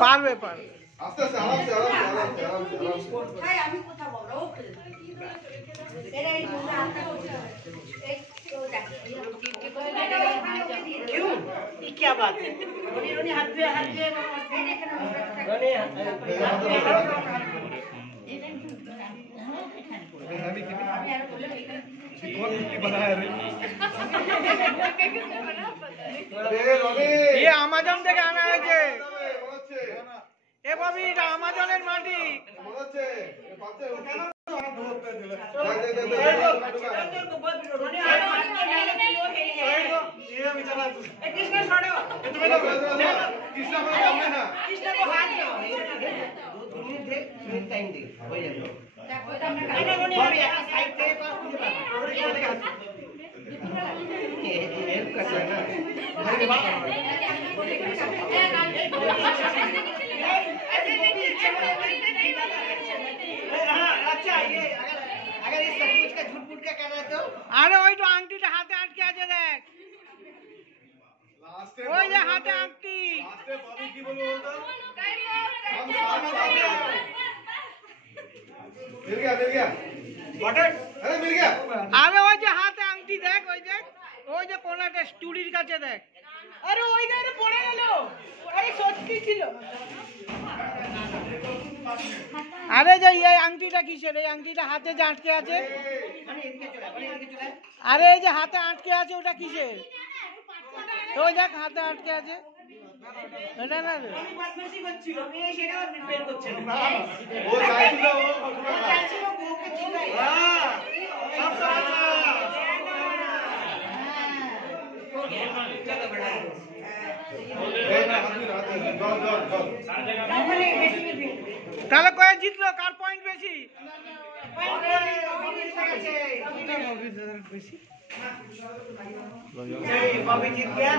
পারবে পারবে আস্তে আস্তে আরামসে আরামসে আরামসে ভাই আমি কথা বলবো এরাই মুরা আটা করছে एक तो क्यों ये क्या बात है रोनी हाथ पे रोनी कौन मिट्टी बनाया रे ये अमेज़न থেকে আনা হয়েছে এ বাবি এটা আমাজনের মাটি মনে হচ্ছে পাঁচে ये बेचारा कृष्ण छोड़ो कृष्णा को सामने ना कृष्ण को हाथ दो मिनट टाइम दे हो जाएगा रोनी एक साइड पे हेल्प कर रहा है ना घर के बाहर अच्छा ये अगर इस सब कुछ का झूठ मूठ का कर रहा तो আরে ওই তো আংটিটা হাতে আটকে আছে দেখ लास्ट ওই যে হাতে আংটি लास्ट में बॉबी की बोलो बोलता मिल गया बटन अरे मिल गया আরে ওই যে হাতে আংটি দেখ ওই যে কোনাতে চুড়ির কাছে দেখ আরে ওই জায়গায় পড়ে গেল আরে সত্যি ছিল আরে যে এই আংটিটা কিসের এই আংটিটা হাতে যে আটকে আছে মানে এদিকে চলে আরে এই যে হাতে আটকে আছে ওটা কিসের ওই দেখ হাতে আটকে আছে এটা না রে আমি বদমাশি করছিল আমি সেটা রিপেয়ার করছে না वो चाइल्ड वो চাইছিল বউকে চিল্লাই हां सब साथ চলো বড়া ए ना आदमी जाओ जाओ जाओ তাহলে বেশি বেশি তাহলে কয়ে জিতলো কার পয়েন্ট বেশি बॉबी जीत गया